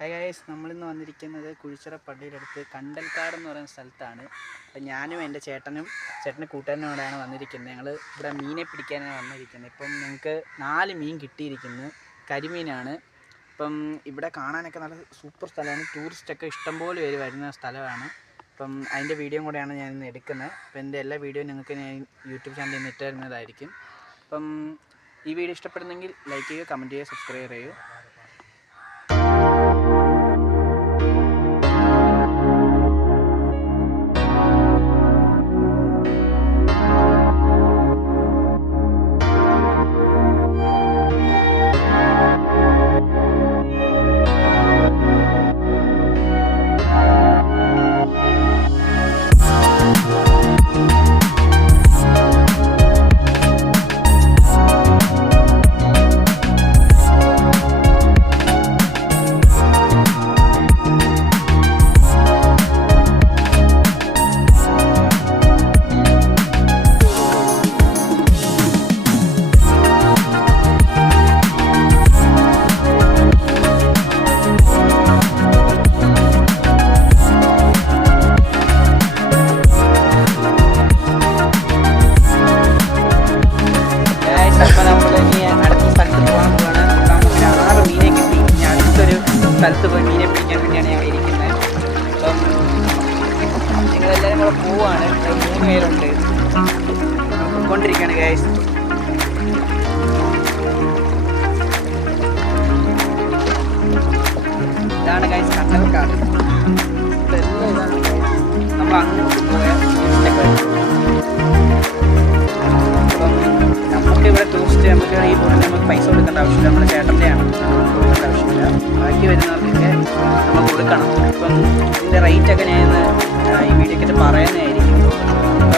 Hi guys, നമ്മളിന്ന് വന്നിരിക്കുന്നത് കുഴിച്ചിറ പള്ളിയുടെ കണ്ടൽക്കാട് എന്ന് പറയുന്ന സ്ഥലത്താണ്. അപ്പം ഞാനും എൻ്റെ ചേട്ടൻ്റെ കൂട്ടുകാരനോടാണ് വന്നിരിക്കുന്നത്. ഞങ്ങൾ ഇവിടെ മീനെ പിടിക്കാനാണ് വന്നിരിക്കുന്നത്. ഇപ്പം ഞങ്ങൾക്ക് 4 മീൻ കിട്ടിയിരിക്കുന്നു. കരിമീനാണ്. ഇപ്പം ഇവിടെ കാണാനൊക്കെ നല്ല സൂപ്പർ സ്ഥലമാണ്. ടൂറിസ്റ്റൊക്കെ ഇഷ്ടംപോലെ പേര് വരുന്ന സ്ഥലമാണ്. അപ്പം അതിൻ്റെ വീഡിയോ കൂടെയാണ് ഞാനിന്ന് എടുക്കുന്നത്. അപ്പം എൻ്റെ എല്ലാ വീഡിയോയും നിങ്ങൾക്ക് ഞാൻ യൂട്യൂബ് ചാനലിൽ നിന്ന് ഇട്ട് തരുന്നതായിരിക്കും. അപ്പം ഈ വീഡിയോ ഇഷ്ടപ്പെടുന്നെങ്കിൽ ലൈക്ക് ചെയ്യുക, കമൻറ്റ് ചെയ്യുക, സബ്സ്ക്രൈബ് ചെയ്യുക. സ്ഥലത്ത് പോയി മീനെ പിടിക്കാൻ വേണ്ടിയാണ് ഞങ്ങൾ ഇരിക്കുന്നത്. അപ്പം നിങ്ങളെല്ലാവരും കൂടെ പോവാണ്. 3 പേരുണ്ട്, കൊണ്ടിരിക്കുകയാണ് ഗൈസ്. ഇതാണ് ഗൈസ് കണ്ടൽക്കാട്. ഇതെല്ലാം ഇതാണ്. നമ്മൾ അങ്ങോട്ട് പോയാൽ അപ്പം നമുക്കിവിടെ ടൂറിസ്റ്റ് നമുക്ക് ഈ ബോട്ടിൽ നമുക്ക് പൈസ കൊടുക്കേണ്ട ആവശ്യമില്ല. നമ്മുടെ ചേട്ടൻ്റെയാണ്, കൊടുക്കേണ്ട ആവശ്യമില്ല. ബാക്കി വരുന്നവർക്കൊക്കെ നമ്മൾ കൊടുക്കണം. ഇപ്പം ഇതിൻ്റെ റേറ്റൊക്കെ ഞാൻ ഇന്ന് ഈ വീഡിയോയ്ക്ക് പറയുന്നതായിരിക്കും.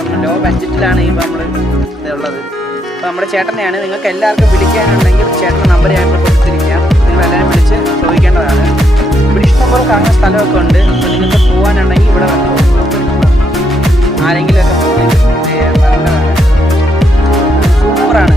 ഇപ്പം ലോ ബഡ്ജറ്റിലാണ് ഇപ്പം നമ്മൾ ഇതുള്ളത്. അപ്പം നമ്മുടെ ചേട്ടനെയാണ്. നിങ്ങൾക്ക് എല്ലാവർക്കും വിളിക്കാനുണ്ടെങ്കിൽ ചേട്ടൻ്റെ നമ്പർ ഞാൻ കൊടുത്തിരിക്കാം. നിങ്ങളെല്ലാവരും വിളിച്ച് ചോദിക്കേണ്ടതാണ്. ഇവിടെ ഇഷ്ടംപോലെ കാണുന്ന സ്ഥലമൊക്കെ ഉണ്ട്. അപ്പം നിങ്ങൾക്ക് പോകാനുണ്ടെങ്കിൽ ഇവിടെ ആരെങ്കിലുമൊക്കെ പറയേണ്ടതാണ്. സൂപ്പറാണ്.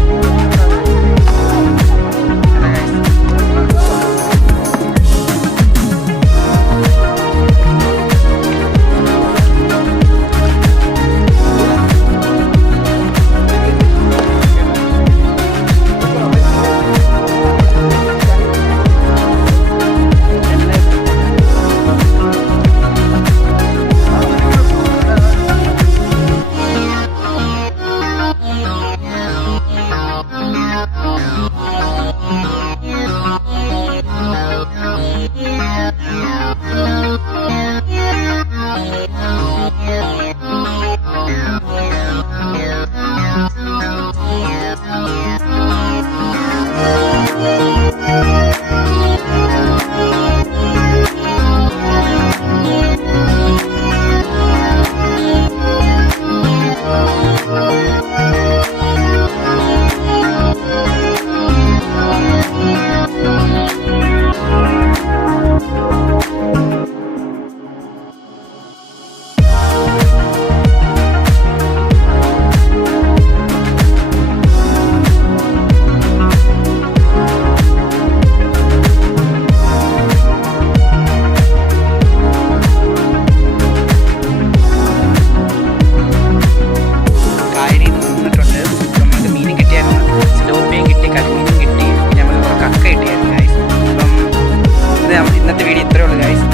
ഇന്നത്തെ വീഡിയോ ഇത്രയേ ഉള്ളൂ ഗൈസ്.